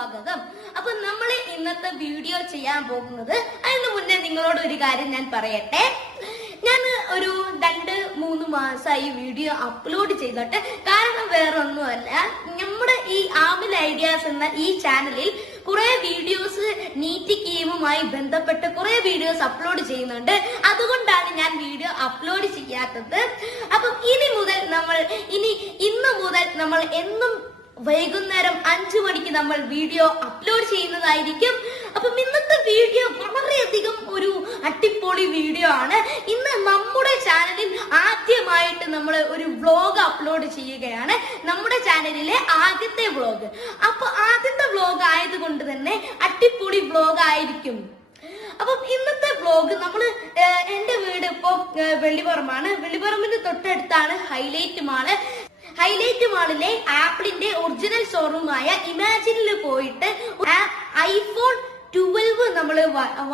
സ്വാഗതം. അപ്പൊ നമ്മൾ ഇന്നത്തെ വീഡിയോ ചെയ്യാൻ പോകുന്നത്, അതിന് മുന്നേ നിങ്ങളോട് ഒരു കാര്യം ഞാൻ പറയട്ടെ. ഞാൻ ഒരു 2-3 മാസമായി വീഡിയോ അപ്ലോഡ് ചെയ്തിട്ട്. കാരണം വേറൊന്നുമല്ല, നമ്മുടെ ഈ ആമിൽ ഐഡിയാസ് എന്ന ഈ ചാനലിൽ കുറെ വീഡിയോസ് നീറ്റ് ഗെയിമുമായി ബന്ധപ്പെട്ട് കുറെ വീഡിയോസ് അപ്ലോഡ് ചെയ്യുന്നുണ്ട്. അതുകൊണ്ടാണ് ഞാൻ വീഡിയോ അപ്ലോഡ് ചെയ്യാത്തത്. അപ്പം ഇന്ന് മുതൽ നമ്മൾ എന്നും വൈകുന്നേരം 5 മണിക്ക് നമ്മൾ വീഡിയോ അപ്ലോഡ് ചെയ്യുന്നതായിരിക്കും. അപ്പം ഇന്നത്തെ വീഡിയോ വളരെയധികം ഒരു അടിപൊളി വീഡിയോ ആണ്. ഇന്ന് നമ്മുടെ ചാനലിൽ ആദ്യമായിട്ട് നമ്മൾ ഒരു വ്ലോഗ് അപ്ലോഡ് ചെയ്യുകയാണ്. നമ്മുടെ ചാനലിലെ ആദ്യത്തെ വ്ലോഗ്. അപ്പൊ ആദ്യത്തെ വ്ലോഗ് ആയതുകൊണ്ട് തന്നെ അടിപൊളി വ്ലോഗ് ആയിരിക്കും. അപ്പം ഇന്നത്തെ വ്ലോഗ് എന്റെ വീട് ഇപ്പോ വെള്ളിപ്പറമ്പാണ്. വെള്ളിപ്പറമ്പിന് തൊട്ടടുത്താണ് ഹൈലൈറ്റ് മാളിലെ ആപ്പിളിന്റെ ഒറിജിനൽ ഷോറൂമായ ഇമാജിനിൽ പോയിട്ട് iPhone 12 നമ്മൾ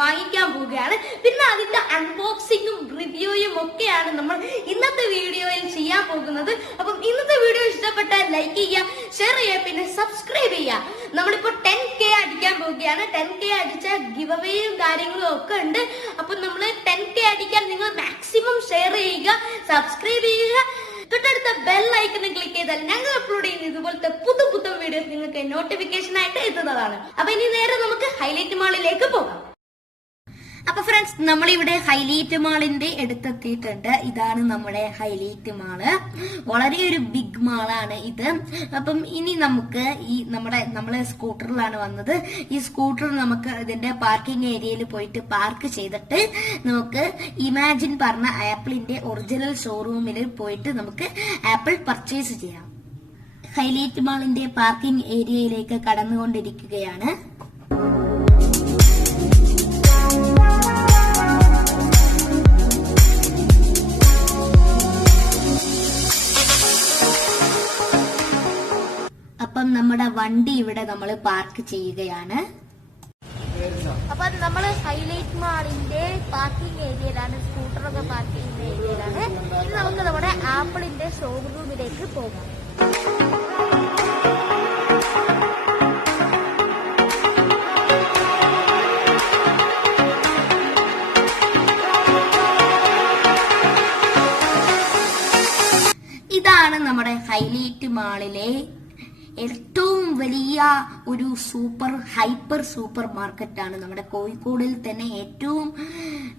വാങ്ങിക്കാൻ പോവുകയാണ്. പിന്നെ അതിന്റെ അൺബോക്സിങ്ങും റിവ്യൂയും ഒക്കെയാണ് നമ്മൾ ഇന്നത്തെ വീഡിയോയിൽ ചെയ്യാൻ പോകുന്നത്. അപ്പം ഇന്നത്തെ വീഡിയോ ഇഷ്ടപ്പെട്ടാൽ ലൈക്ക് ചെയ്യുക, ഷെയർ ചെയ്യുക, പിന്നെ സബ്സ്ക്രൈബ് ചെയ്യുക. നമ്മളിപ്പോ 10K അടിക്കാൻ പോവുകയാണ്. 10K അടിച്ച ഗിവ് അവേയും കാര്യങ്ങളും ഒക്കെ ഉണ്ട്. അപ്പൊ നമ്മൾ 10K അടിക്കാൻ നിങ്ങൾ മാക്സിമം ഷെയർ ചെയ്യുക, സബ്സ്ക്രൈബ് ചെയ്യുക, തൊട്ടടുത്ത ബെൽ ഐക്കൺ ക്ലിക്ക് ചെയ്താൽ ഞങ്ങൾ അപ്ലോഡ് ചെയ്യുന്ന ഇതുപോലത്തെ പുതു വീഡിയോസ് നിങ്ങൾക്ക് നോട്ടിഫിക്കേഷൻ ആയിട്ട് എത്തുന്നതാണ്. അപ്പൊ ഇനി നേരെ നമുക്ക് ഹൈലൈറ്റ് മാളിലേക്ക് പോകാം. അപ്പൊ ഫ്രണ്ട്സ്, നമ്മളിവിടെ ഹൈലൈറ്റ് മാളിന്റെ അടുത്തെത്തിയിട്ടുണ്ട്. ഇതാണ് നമ്മുടെ ഹൈലൈറ്റ് മാള്. വളരെ ഒരു ബിഗ് മാളാണ് ഇത്. അപ്പം ഇനി നമുക്ക് നമ്മളെ സ്കൂട്ടറിലാണ് വന്നത്. ഈ സ്കൂട്ടർ നമുക്ക് ഇതിന്റെ പാർക്കിംഗ് ഏരിയയിൽ പോയിട്ട് പാർക്ക് ചെയ്തിട്ട് നമുക്ക് ഇമാജിൻ പറഞ്ഞ ആപ്പിളിന്റെ ഒറിജിനൽ ഷോറൂമിൽ പോയിട്ട് നമുക്ക് ആപ്പിൾ പർച്ചേസ് ചെയ്യാം. ഹൈലൈറ്റ് മാളിന്റെ പാർക്കിംഗ് ഏരിയയിലേക്ക് കടന്നുകൊണ്ടിരിക്കുകയാണ്. അപ്പം നമ്മുടെ വണ്ടി ഇവിടെ നമ്മൾ പാർക്ക് ചെയ്യുകയാണ്. അപ്പം നമ്മൾ ഹൈലൈറ്റ് മാളിന്റെ പാർക്കിംഗ് ഏരിയയിലാണ്, സ്കൂട്ടറൊക്കെ പാർക്ക് ചെയ്യുന്ന ഏരിയയിലാണ്. ഇനി നമുക്ക് നമ്മുടെ ആപ്പിളിന്റെ ഷോറൂമിലേക്ക് പോകാം. ഇതാണ് നമ്മുടെ ഹൈലൈറ്റ് മാളിലെ ഏറ്റവും വലിയ ഒരു ഹൈപ്പർ സൂപ്പർ മാർക്കറ്റാണ്. നമ്മുടെ കോഴിക്കോടിൽ തന്നെ ഏറ്റവും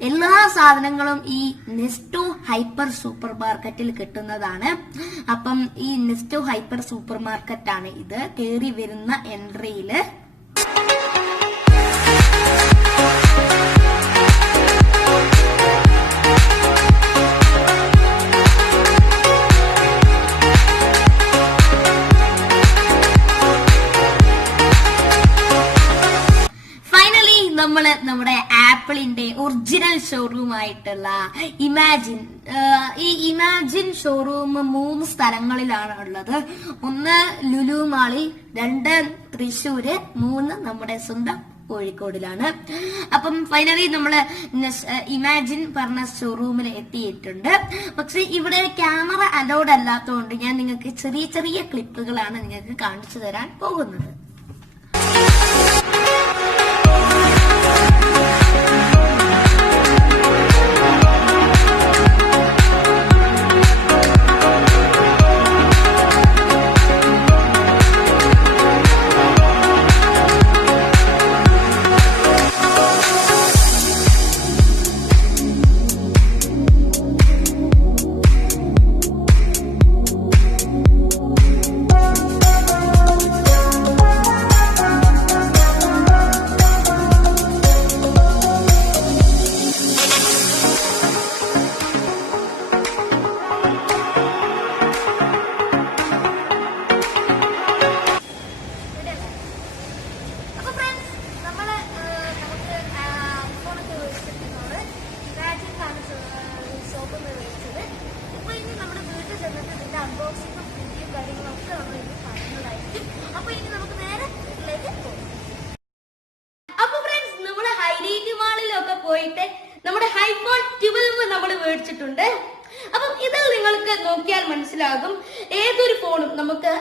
എല്ലാ സാധനങ്ങളും ഈ നെസ്റ്റോ ഹൈപ്പർ സൂപ്പർ മാർക്കറ്റിൽ കിട്ടുന്നതാണ്. അപ്പം ഈ നെസ്റ്റോ ഹൈപ്പർ സൂപ്പർ മാർക്കറ്റാണ് ഇത്. കയറി വരുന്ന എൻട്രിയില് നമ്മുടെ ആപ്പിളിന്റെ ഒറിജിനൽ ഷോറൂം ആയിട്ടുള്ള ഇമാജിൻ ഷോറൂം 3 സ്ഥലങ്ങളിലാണ് ഉള്ളത്. 1 ലുലു മാളിൽ, 2 തൃശ്ശൂര്, 3 നമ്മുടെ സ്വന്തം കോഴിക്കോടിലാണ്. അപ്പം ഫൈനലി നമ്മള് ഇമാജിൻ പറഞ്ഞ ഷോറൂമിൽ എത്തിയിട്ടുണ്ട്. പക്ഷെ ഇവിടെ ക്യാമറ അലൗഡ് അല്ലാത്തതുകൊണ്ട് ഞാൻ നിങ്ങൾക്ക് ചെറിയ ക്ലിപ്പുകളാണ് നിങ്ങൾക്ക് കാണിച്ചു തരാൻ പോകുന്നത്. പോയിട്ട് നമ്മുടെ iPhone 12 നമ്മൾ മേടിച്ചിട്ടുണ്ട്. അപ്പം ഇതിൽ നിങ്ങൾക്ക് നോക്കിയാൽ മനസ്സിലാകും, ഏതൊരു ഫോണും നമുക്ക്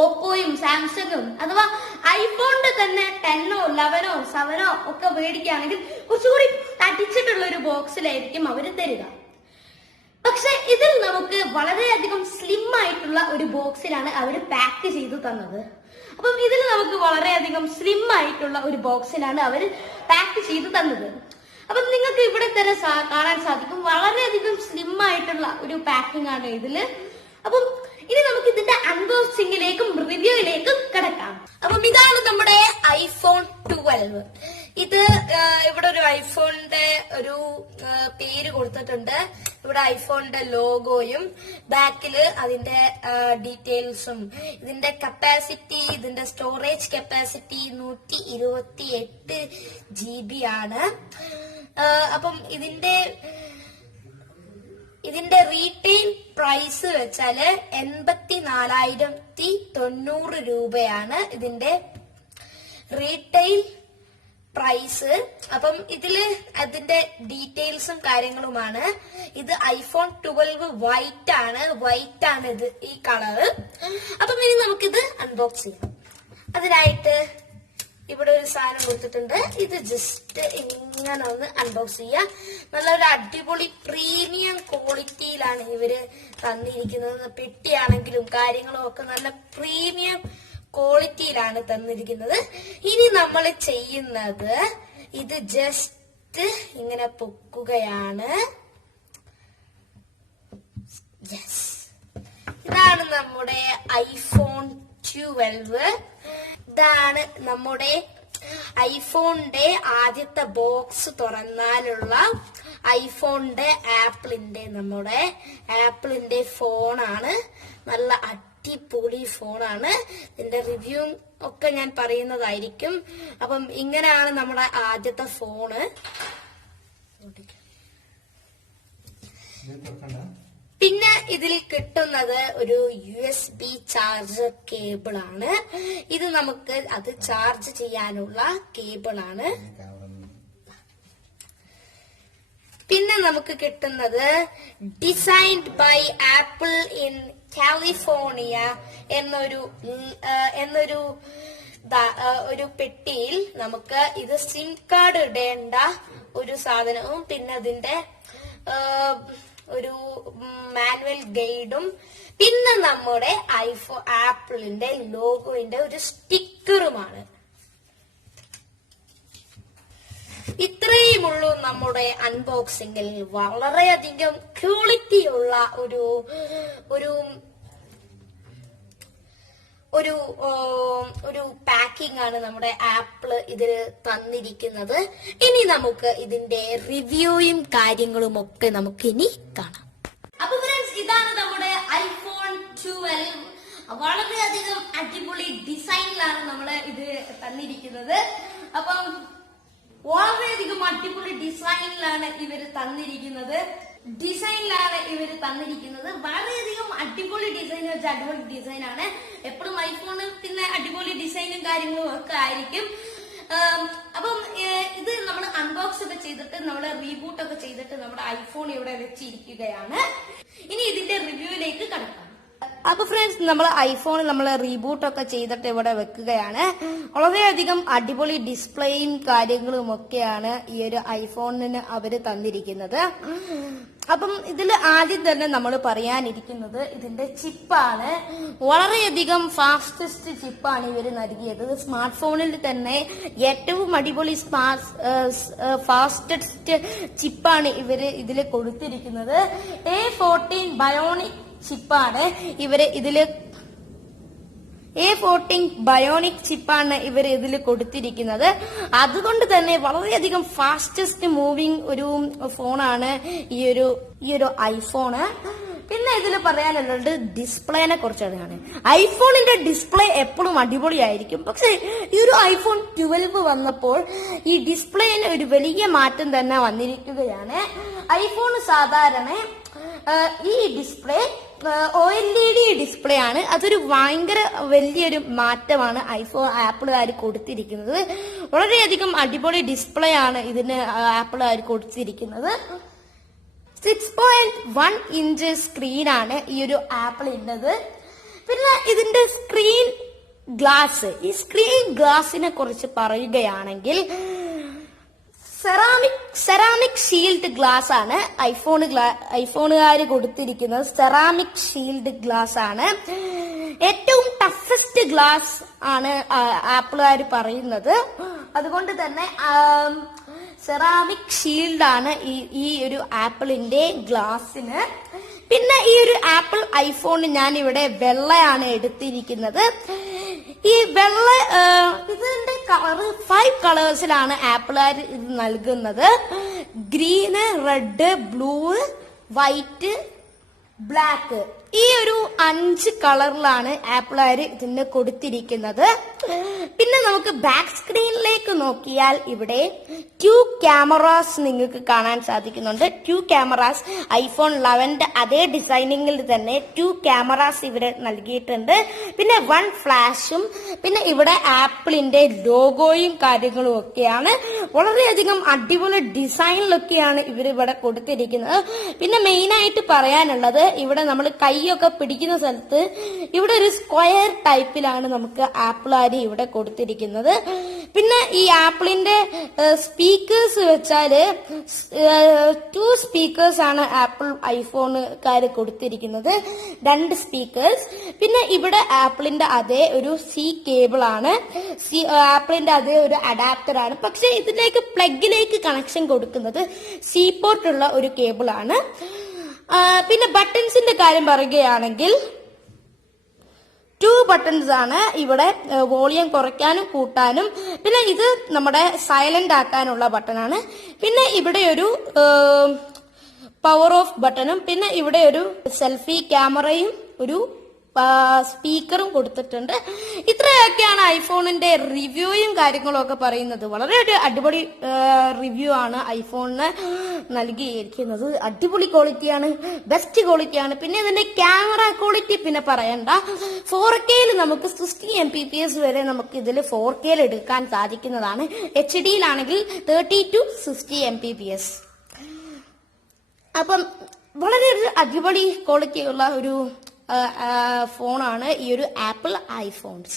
ഓപ്പോയും സാംസങ്ങും അഥവാ ഐഫോണിന്റെ തന്നെ 10ഓ 11ഓ 7ഓ ഒക്കെ മേടിക്കുകയാണെങ്കിൽ കുറച്ചുകൂടി തടിച്ചിട്ടുള്ള ഒരു ബോക്സിലായിരിക്കും അവർ തരിക. പക്ഷെ ഇതിൽ നമുക്ക് വളരെയധികം സ്ലിം ആയിട്ടുള്ള ഒരു ബോക്സിലാണ് അവർ പാക്ക് ചെയ്തു തന്നത്. അപ്പം ഇതിൽ നമുക്ക് വളരെയധികം സ്ലിം ആയിട്ടുള്ള ഒരു ബോക്സിലാണ് അവർ പാക്ക് ചെയ്തു തന്നത്. അപ്പം നിങ്ങൾക്ക് ഇവിടെ തന്നെ കാണാൻ സാധിക്കും വളരെയധികം സ്ലിം ആയിട്ടുള്ള ഒരു പാക്കിംഗ് ആണ് ഇതില്. അപ്പം ഇനി നമുക്ക് ഇതിന്റെ അൺബോക്സിംഗിലേക്കും റിവ്യൂയിലേക്കും കിടക്കാം. അപ്പം ഇതാണ് നമ്മുടെ iPhone 12. ഇത് ഇവിടെ ഒരു ഐഫോണിന്റെ ഒരു പേര് കൊടുത്തിട്ടുണ്ട്. ഇവിടെ ഐഫോണിന്റെ ലോഗോയും ബാക്കില് അതിന്റെ ഡീറ്റെയിൽസും ഇതിന്റെ കപ്പാസിറ്റി, ഇതിന്റെ സ്റ്റോറേജ് കപ്പാസിറ്റി 128 GB ആണ്. അപ്പം ഇതിന്റെ റീറ്റെയിൽ പ്രൈസ് വെച്ചാല് 84,900 രൂപയാണ് ഇതിന്റെ റീറ്റെയിൽ പ്രൈസ്. അപ്പം ഇതില് അതിന്റെ ഡീറ്റെയിൽസും കാര്യങ്ങളുമാണ്. ഇത് iPhone 12 വൈറ്റ് ആണ് ഇത്, ഈ കളറ്. അപ്പം ഇനി നമുക്കിത് അൺബോക്സ് ചെയ്യാം. അതിനായിട്ട് ഇവിടെ ഒരു സാധനം കൊടുത്തിട്ടുണ്ട്. ഇത് ജസ്റ്റ് ഇങ്ങനെ ഒന്ന് അൺബോക്സ് ചെയ്യാം. നല്ലൊരു അടിപൊളി പ്രീമിയം ക്വാളിറ്റിയിലാണ് ഇവര് തന്നിരിക്കുന്നത്. പെട്ടിയാണെങ്കിലും കാര്യങ്ങളും ഒക്കെ നല്ല പ്രീമിയം ക്വാളിറ്റിയിലാണ് തന്നിരിക്കുന്നത്. ഇനി നമ്മൾ ചെയ്യുന്നത് ഇത് ജസ്റ്റ് ഇങ്ങനെ പൊക്കുകയാണ്. ഇതാണ് നമ്മുടെ iPhone 12. ഇതാണ് നമ്മുടെ ഐഫോണിന്റെ ആദ്യത്തെ ബോക്സ് തുറന്നാലുള്ള ഐഫോണിന്റെ നമ്മുടെ ആപ്പിളിന്റെ ഫോണാണ്. നല്ല അടിപൊളി ഫോണാണ്. ഇതിന്റെ റിവ്യൂ ഒക്കെ ഞാൻ പറയുന്നതായിരിക്കും. അപ്പം ഇങ്ങനെയാണ് നമ്മുടെ ആദ്യത്തെ ഫോണ്. പിന്നെ ഇതിൽ കിട്ടുന്നത് ഒരു USB ചാർജർ കേബിൾ ആണ്. ഇത് നമുക്ക് അത് ചാർജ് ചെയ്യാനുള്ള കേബിൾ ആണ്. പിന്നെ നമുക്ക് കിട്ടുന്നത് designed by Apple in California എന്നൊരു ഒരു പെട്ടിയിൽ നമുക്ക് ഇത് സിം കാർഡ് ഇടേണ്ട ഒരു സാധനവും പിന്നെ അതിന്റെ ഒരു മാനുവൽ ഗൈഡും പിന്നെ നമ്മുടെ ആപ്പിളിന്റെ ലോഗോന്റെ ഒരു സ്റ്റിക്കറുമാണ്. ഇത്രയുമുള്ളൂ നമ്മുടെ അൺബോക്സിംഗിൽ. വളരെയധികം ക്വാളിറ്റി ഉള്ള ഒരു പാക്കിംഗ് ആണ് നമ്മുടെ ആപ്പിള് ഇതിൽ തന്നിരിക്കുന്നത്. ഇനി നമുക്ക് ഇതിന്റെ റിവ്യൂയും കാര്യങ്ങളും ഒക്കെ നമുക്ക് ഇനി കാണാം. അപ്പൊ ഫ്രണ്ട്സ്, ഇതാണ് നമ്മുടെ iPhone 12. വളരെയധികം അടിപൊളി ഡിസൈനിലാണ് നമ്മള് ഇത് തന്നിരിക്കുന്നത്. അപ്പം വളരെയധികം അടിപൊളി ഡിസൈനിലാണ് ഇവര് തന്നിരിക്കുന്നത്. വളരെയധികം അടിപൊളി ഡിസൈൻ വെച്ചാൽ അടിപൊളി ഡിസൈനാണ്. എപ്പോഴും ഐഫോണ് പിന്നെ അടിപൊളി ഡിസൈനും കാര്യങ്ങളും ഒക്കെ ആയിരിക്കും. അപ്പം ഇത് നമ്മൾ അൺബോക്സ് ഒക്കെ ചെയ്തിട്ട് നമ്മൾ റീബൂട്ട് ഒക്കെ ചെയ്തിട്ട് നമ്മുടെ ഐഫോൺ ഇവിടെ വെച്ചിരിക്കുകയാണ്. ഇനി ഇതിന്റെ റിവ്യൂയിലേക്ക് കടക്കാം. അപ്പൊ ഫ്രണ്ട്സ്, നമ്മൾ ഐഫോൺ നമ്മൾ റീബൂട്ട് ഒക്കെ ചെയ്തിട്ട് ഇവിടെ വെക്കുകയാണ്. വളരെയധികം അടിപൊളി ഡിസ്പ്ലേയും കാര്യങ്ങളും ഒക്കെയാണ് ഈ ഒരു ഐഫോണിന് അവര് തന്നിരിക്കുന്നത്. അപ്പം ഇതിൽ ആദ്യം തന്നെ നമ്മൾ പറയാനിരിക്കുന്നത് ഇതിന്റെ ചിപ്പാണ്. വളരെയധികം ഫാസ്റ്റസ്റ്റ് ചിപ്പാണ് ഇവർ നൽകിയത്. സ്മാർട്ട് ഫോണിൽ തന്നെ ഏറ്റവും അടിപൊളി ഫാസ്റ്റസ്റ്റ് ചിപ്പാണ് ഇവര് ഇതിൽ കൊടുത്തിരിക്കുന്നത്. A14 ബയോണിക് ചിപ്പാണ് ഇവര് ഇതില് A14 ബയോണിക് ചിപ്പാണ് ഇവർ ഇതിൽ കൊടുത്തിരിക്കുന്നത്. അതുകൊണ്ട് തന്നെ വളരെയധികം ഫാസ്റ്റസ്റ്റ് മൂവിങ് ഒരു ഫോണാണ് ഈ ഒരു ഐഫോണ്. പിന്നെ ഇതിൽ പറയാനുള്ളത് ഡിസ്പ്ലേനെ കുറിച്ചാണ്. ഐഫോണിന്റെ ഡിസ്പ്ലേ എപ്പോഴും അടിപൊളിയായിരിക്കും. പക്ഷെ ഈ ഒരു iPhone 12 വന്നപ്പോൾ ഈ ഡിസ്പ്ലേന് ഒരു വലിയ മാറ്റം തന്നെ വന്നിരിക്കുകയാണ്. ഐഫോൺ സാധാരണ ഈ ഡിസ്പ്ലേ OLED ഡിസ്പ്ലേ ആണ്. അതൊരു ഭയങ്കര വലിയൊരു മാറ്റമാണ് ആപ്പിളുകാർ കൊടുത്തിരിക്കുന്നത്. വളരെയധികം അടിപൊളി ഡിസ്പ്ലേ ആണ് ഇതിന് ആപ്പിളുകാർ കൊടുത്തിരിക്കുന്നത്. 6.1 ഇഞ്ച് സ്ക്രീനാണ് ഈ ഒരു ആപ്പിളിൻ്റെത്. പിന്നെ ഇതിന്റെ സ്ക്രീൻ ഗ്ലാസ്, ഈ സ്ക്രീൻ ഗ്ലാസിനെ കുറിച്ച് പറയുകയാണെങ്കിൽ സെറാമിക് ഷീൽഡ് ഗ്ലാസ് ആണ് ഐഫോണുകാർ കൊടുത്തിരിക്കുന്നത്. സെറാമിക് ഷീൽഡ് ഗ്ലാസ് ആണ്. ഏറ്റവും ടഫസ്റ്റ് ഗ്ലാസ് ആണ് ആപ്പിളുകാർ പറയുന്നത്. അതുകൊണ്ട് തന്നെ സെറാമിക് ഷീൽഡ് ആണ് ഈ ഒരു ആപ്പിളിന്റെ ഗ്ലാസിന്. പിന്നെ ഈ ഒരു ആപ്പിൾ ഐഫോൺ ഞാൻ ഇവിടെ വെള്ളയാണ് എടുത്തിരിക്കുന്നത്. ഈ വെള്ള ഇതിന്റെ കളറ് 5 കളേഴ്സിലാണ് ആപ്പിളുകാർ ഇത് നൽകുന്നത്. Green, red, blue, white, black. ഈ ഒരു 5 കളറിലാണ് ആപ്പിളുകാർ ഇതിന് കൊടുത്തിരിക്കുന്നത്. പിന്നെ നമുക്ക് ബാക്ക് സ്ക്രീനിലേക്ക് നോക്കിയാൽ ഇവിടെ 2 ക്യാമറാസ് നിങ്ങൾക്ക് കാണാൻ സാധിക്കുന്നുണ്ട്. 2 ക്യാമറാസ് ഐഫോൺ 11ന്റെ അതേ ഡിസൈനിങ്ങിൽ തന്നെ 2 ക്യാമറാസ് ഇവിടെ നൽകിയിട്ടുണ്ട്. പിന്നെ 1 ഫ്ലാഷും പിന്നെ ഇവിടെ ആപ്പിളിന്റെ ലോഗോയും കാര്യങ്ങളും ഒക്കെയാണ്. വളരെയധികം അടിപൊളി ഡിസൈനിലൊക്കെയാണ് ഇവരിവിടെ കൊടുത്തിരിക്കുന്നത്. പിന്നെ മെയിനായിട്ട് പറയാനുള്ളത് ഇവിടെ നമ്മൾ കൈയൊക്കെ പിടിക്കുന്ന സ്ഥലത്ത് ഇവിടെ ഒരു സ്ക്വയർ ടൈപ്പിലാണ് നമുക്ക് ആപ്പിളുകാർ ഇവിടെ കൊടുത്തിരിക്കുന്നത്. പിന്നെ ഈ ആപ്പിളിന്റെ സ്പീക്കേഴ്സ് വെച്ചാല് 2 സ്പീക്കേഴ്സ് ആണ് ആപ്പിൾ ഐഫോണുകാർ കൊടുത്തിരിക്കുന്നത്. 2 സ്പീക്കേഴ്സ്. പിന്നെ ഇവിടെ ആപ്പിളിന്റെ അതേ ഒരു സി കേബിൾ ആണ്. ആപ്പിളിന്റെ അതേ ഒരു അഡാപ്റ്റർ ആണ്. പക്ഷെ ഇതിലേക്ക് പ്ലഗിലേക്ക് കണക്ഷൻ കൊടുക്കുന്നത് സി പോർട്ടുള്ള ഒരു കേബിൾ ആണ്. പിന്നെ ബട്ടൺസിന്റെ കാര്യം പറയുകയാണെങ്കിൽ 2 ബട്ടൺസ് ആണ് ഇവിടെ. വോളിയം കുറയ്ക്കാനും കൂട്ടാനും. പിന്നെ ഇത് നമ്മുടെ സൈലന്റ് ആക്കാനുള്ള ബട്ടണാണ്. പിന്നെ ഇവിടെ ഒരു പവർ ഓഫ് ബട്ടണും പിന്നെ ഇവിടെ ഒരു സെൽഫി ക്യാമറയും ഒരു സ്പീക്കറും കൊടുത്തിട്ടുണ്ട്. ഇത്രയൊക്കെയാണ് ഐഫോണിന്റെ റിവ്യൂയും കാര്യങ്ങളും ഒക്കെ പറയുന്നത്. വളരെ ഒരു അടിപൊളി റിവ്യൂ ആണ് ഐഫോണിന് നൽകിയിരിക്കുന്നത്. അടിപൊളി ക്വാളിറ്റിയാണ്, ബെസ്റ്റ് ക്വാളിറ്റിയാണ്. പിന്നെ ഇതിന്റെ ക്യാമറ ക്വാളിറ്റി പിന്നെ പറയണ്ട. 4Kയിൽ നമുക്ക് 60 Mbps വരെ നമുക്ക് ഇതിൽ 4Kയിൽ എടുക്കാൻ സാധിക്കുന്നതാണ്. HDയിലാണെങ്കിൽ 30 to 60 Mbps. അപ്പം വളരെ ഒരു അടിപൊളി ക്വാളിറ്റിയുള്ള ഒരു ഫോണാണ് ഈ ഒരു ആപ്പിൾ ഐഫോൺസ്.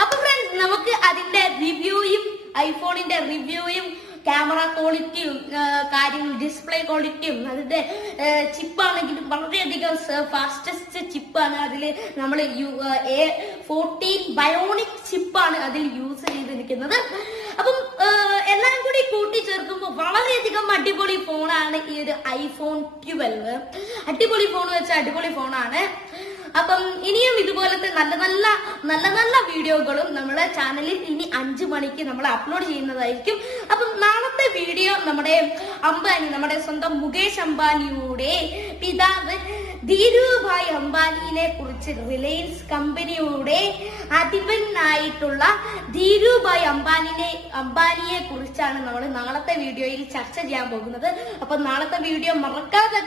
അപ്പൊ ഫ്രണ്ട്സ്, നമുക്ക് അതിന്റെ റിവ്യൂയും ഐഫോണിന്റെ റിവ്യൂയും ക്യാമറ ക്വാളിറ്റിയും കാര്യങ്ങളും ഡിസ്പ്ലേ ക്വാളിറ്റിയും അതിന്റെ ചിപ്പാണെങ്കിലും വളരെയധികം ഫാസ്റ്റസ്റ്റ് ചിപ്പാണ്. അതിൽ നമ്മൾ A14 ബയോണിക് ചിപ്പാണ് അതിൽ യൂസ് ചെയ്തിരിക്കുന്നത്. അപ്പം എല്ലാം കൂടി കൂട്ടിച്ചേർക്കുമ്പോൾ വളരെയധികം അടിപൊളി ഫോണാണ് ഈ ഒരു iPhone 12. അടിപൊളി ഫോൺ വെച്ചാൽ അടിപൊളി ഫോണാണ്. അപ്പം ഇനിയും ഇതുപോലത്തെ നല്ല നല്ല വീഡിയോകളും നമ്മുടെ ചാനലിൽ ഇനി 5 മണിക്ക് നമ്മൾ അപ്ലോഡ് ചെയ്യുന്നതായിരിക്കും. അപ്പം നാളത്തെ വീഡിയോ നമ്മുടെ സ്വന്തം മുകേഷ് അംബാനിയുടെ പിതാവ് ധീരുഭായ് അംബാനിയെ കുറിച്ച്, റിലയൻസ് കമ്പനിയുടെ അധിപനായിട്ടുള്ള ധീരുഭായ് അംബാനിയെ കുറിച്ചാണ് നമ്മൾ നാളത്തെ വീഡിയോയിൽ ചർച്ച ചെയ്യാൻ പോകുന്നത്. അപ്പൊ നാളത്തെ വീഡിയോ മറക്കാതെ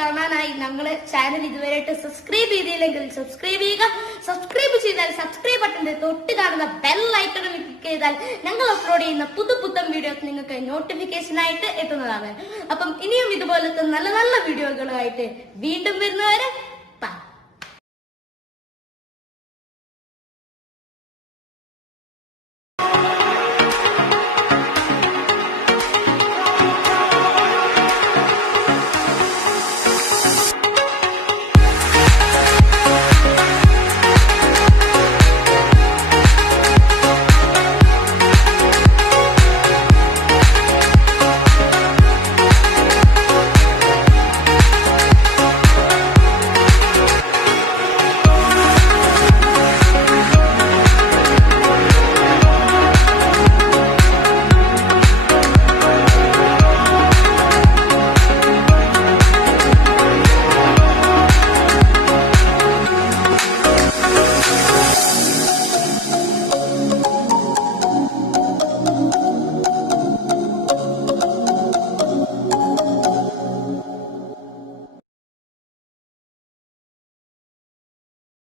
കാണാനായി ഞങ്ങള് ചാനൽ ഇതുവരെയായിട്ട് സബ്സ്ക്രൈബ് ചെയ്തില്ലെങ്കിൽ സബ്സ്ക്രൈബ് ചെയ്യുക. സബ്സ്ക്രൈബ് ചെയ്താൽ സബ്സ്ക്രൈബ് ബട്ടന്റെ തൊട്ട് കാണുന്ന ബെൽ ഐക്കൺ ക്ലിക്ക് ചെയ്താൽ ഞങ്ങൾ അപ്ലോഡ് ചെയ്യുന്ന പുത്തൻ വീഡിയോസ് നിങ്ങൾക്ക് നോട്ടിഫിക്കേഷൻ ആയിട്ട് എത്തുന്നതാണ്. അപ്പം ഇനിയും ഇതുപോലത്തെ നല്ല വീഡിയോകളുമായിട്ട് വീണ്ടും വരുന്നവരെ